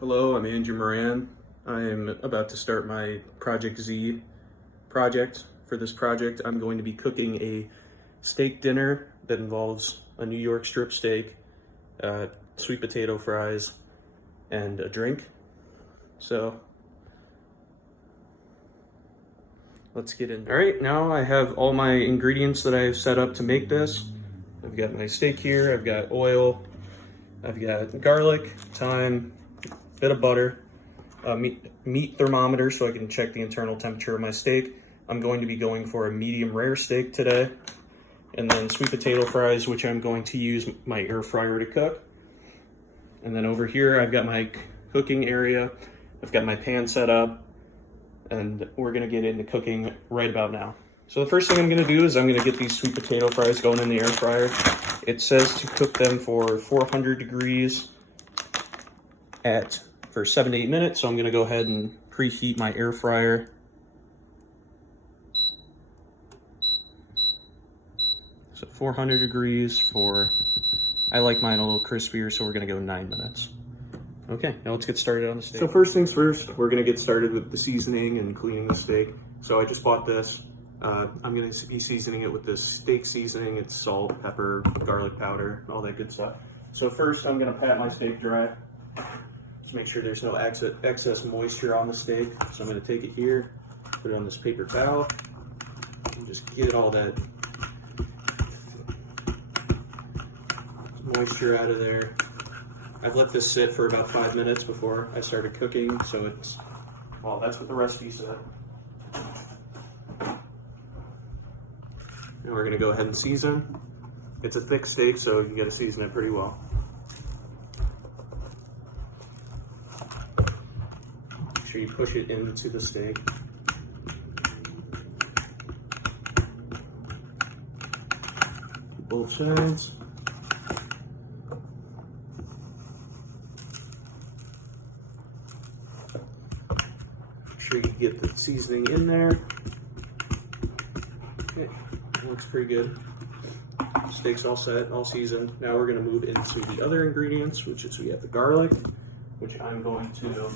Hello, I'm Andrew Moran. I'm about to start my Project Z project. For this project, I'm going to be cooking a steak dinner that involves a New York strip steak, sweet potato fries, and a drink. So, let's get in. All right, now I have all my ingredients that I've set up to make this. I've got my steak here, I've got oil, I've got garlic, thyme, bit of butter, meat thermometer so I can check the internal temperature of my steak. I'm going to be going for a medium rare steak today. And then sweet potato fries, which I'm going to use my air fryer to cook. And then over here, I've got my cooking area. I've got my pan set up, and we're gonna get into cooking right about now. So the first thing I'm gonna do is I'm gonna get these sweet potato fries going in the air fryer. It says to cook them for 400 degrees for 7 to 8 minutes. So I'm gonna go ahead and preheat my air fryer. So 400 degrees I like mine a little crispier, so we're gonna go 9 minutes. Okay, now let's get started on the steak. So first things first, we're gonna get started with the seasoning and cleaning the steak. So I just bought this. I'm gonna be seasoning it with this steak seasoning. It's salt, pepper, garlic powder, all that good stuff. So first I'm gonna pat my steak dry. Just make sure there's no excess moisture on the steak. So I'm gonna take it here, put it on this paper towel, and just get all that moisture out of there. I've let this sit for about 5 minutes before I started cooking, so well, that's what the recipe said. And we're gonna go ahead and season. It's a thick steak, so you gotta season it pretty well. Make sure you push it into the steak. Both sides. Make sure you get the seasoning in there. Okay, looks pretty good. Steak's all set, all seasoned. Now we're gonna move into the other ingredients, which is we have the garlic, which I'm going to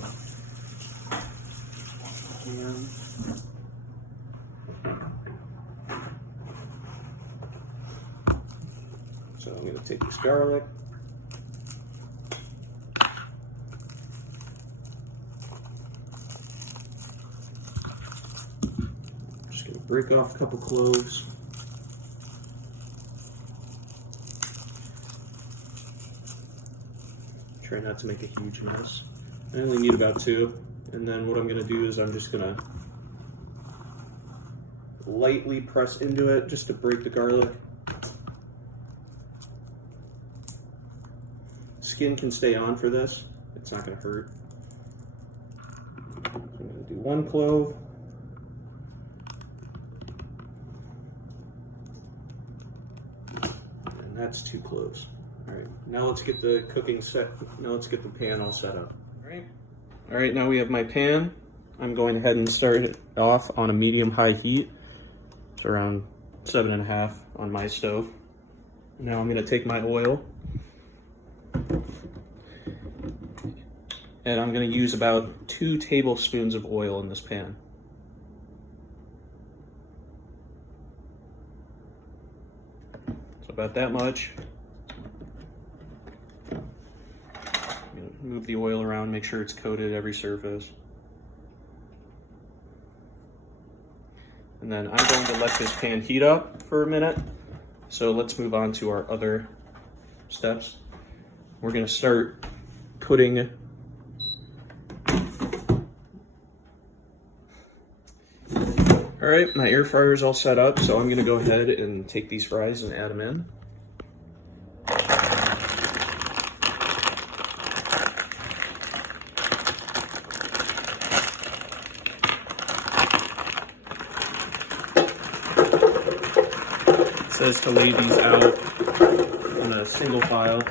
So I'm gonna take this garlic. Just gonna break off a couple cloves. Try not to make a huge mess. I only need about 2. And then what I'm gonna do is I'm just gonna lightly press into it just to break the garlic. Skin can stay on for this. It's not gonna hurt. So I'm gonna do 1 clove. And that's 2 cloves. All right, now let's get the cooking set. Now let's get the pan all set up. All right, now we have my pan. I'm going ahead and start it off on a medium-high heat. It's around 7.5 on my stove. Now I'm gonna take my oil. And I'm gonna use about 2 tablespoons of oil in this pan. So about that much. Move the oil around, make sure it's coated every surface. And then I'm going to let this pan heat up for a minute. So let's move on to our other steps. We're gonna start putting All right, my air fryer is all set up, so I'm gonna go ahead and take these fries and add them in. It says to lay these out in a single file,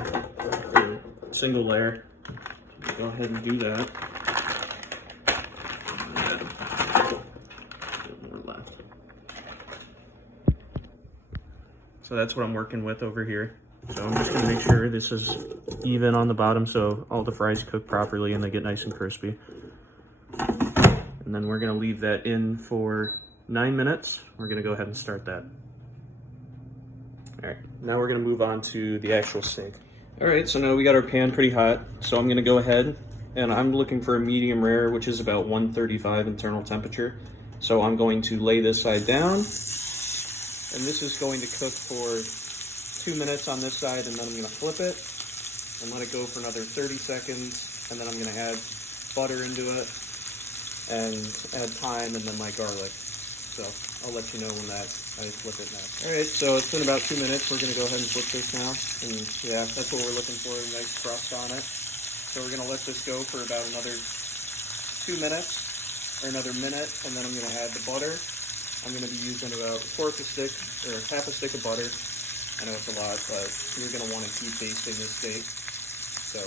or single layer. Go ahead and do that. So that's what I'm working with over here. So I'm just gonna make sure this is even on the bottom so all the fries cook properly and they get nice and crispy. And then we're gonna leave that in for 9 minutes. We're gonna go ahead and start that. All right, now we're gonna move on to the actual steak. All right, so now we got our pan pretty hot. So I'm gonna go ahead and I'm looking for a medium rare, which is about 135 internal temperature. So I'm going to lay this side down, and this is going to cook for 2 minutes on this side, and then I'm gonna flip it and let it go for another 30 seconds, and then I'm gonna add butter into it and add thyme and then my garlic. So I'll let you know when I flip it next. All right, so it's been about 2 minutes. We're gonna go ahead and flip this now, and yeah, that's what we're looking for, a nice crust on it. So we're gonna let this go for about another 2 minutes, or another minute, and then I'm gonna add the butter. I'm gonna be using about half a stick of butter. I know it's a lot, but you're going to want to keep basting this steak. So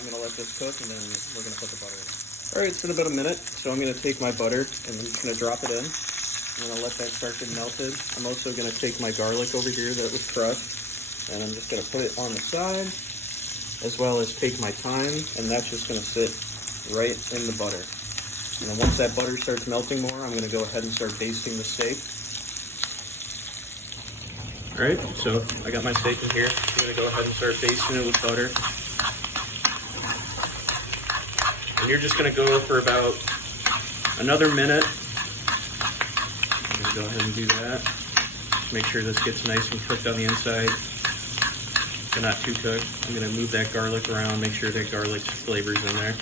I'm going to let this cook, and then we're going to put the butter in. All right, it's been about a minute, so I'm going to take my butter, and I'm just going to drop it in. I'm going to let that start getting melted. I'm also going to take my garlic over here that was crushed, and I'm just going to put it on the side, as well as take my thyme, and that's just going to sit right in the butter. And then once that butter starts melting more, I'm going to go ahead and start basting the steak. All right, so I got my steak in here. I'm gonna go ahead and start basting it with butter. And you're just gonna go for about another minute. I'm gonna go ahead and do that. Make sure this gets nice and cooked on the inside, but not too cooked. I'm gonna move that garlic around, make sure that garlic flavor's in there.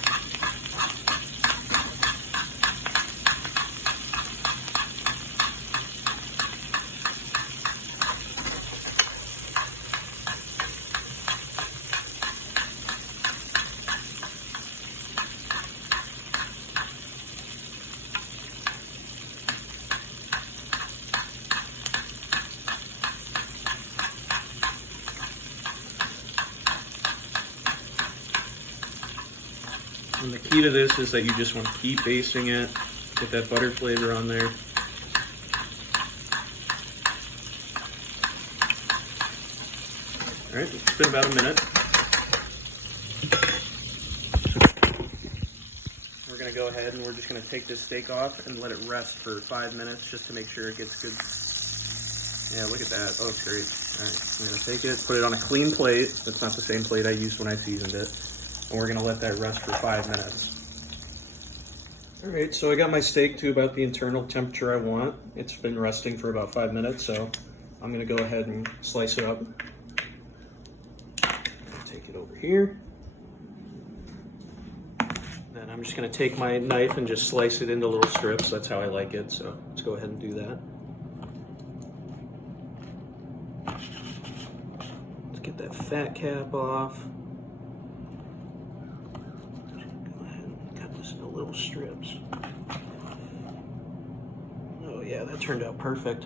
And the key to this is that you just want to keep basting it, get that butter flavor on there. All right, it's been about a minute. We're gonna go ahead and we're just gonna take this steak off and let it rest for 5 minutes just to make sure it gets good. Yeah, look at that. Oh, it's great. All right, I'm gonna take it, put it on a clean plate. That's not the same plate I used when I seasoned it. And we're gonna let that rest for 5 minutes. All right, so I got my steak to about the internal temperature I want. It's been resting for about 5 minutes, so I'm gonna go ahead and slice it up. Take it over here. Then I'm just gonna take my knife and just slice it into little strips. That's how I like it, so let's go ahead and do that. Let's get that fat cap off. Into little strips. Oh yeah, that turned out perfect.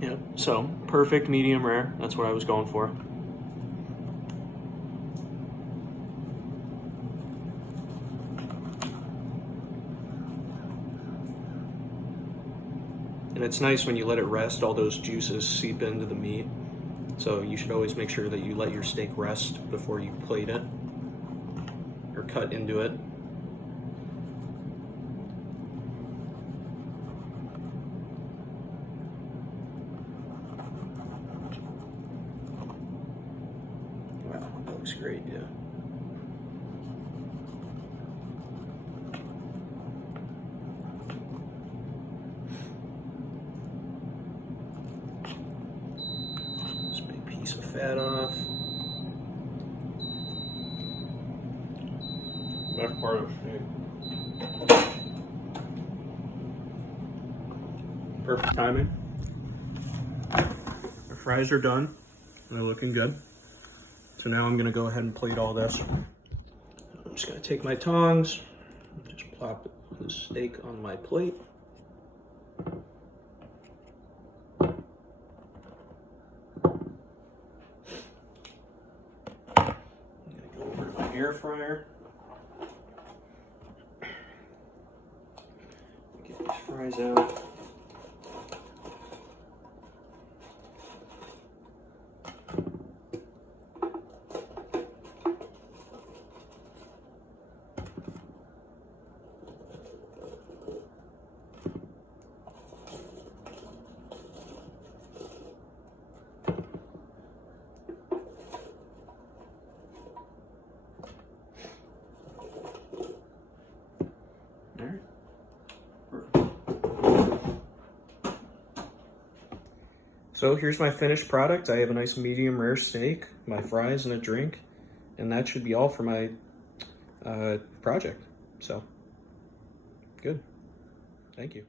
Yep, so perfect medium rare. That's what I was going for. And it's nice when you let it rest, all those juices seep into the meat. So you should always make sure that you let your steak rest before you plate it or cut into it. Wow, that looks great, yeah. Piece of fat off. Best part of the steak. Perfect timing. Our fries are done. They're looking good. So now I'm gonna go ahead and plate all this. I'm just gonna take my tongs, just plop the steak on my plate. Air fryer. fries out. So here's my finished product. I have a nice medium rare steak, my fries, and a drink. And that should be all for my project. So, good. Thank you.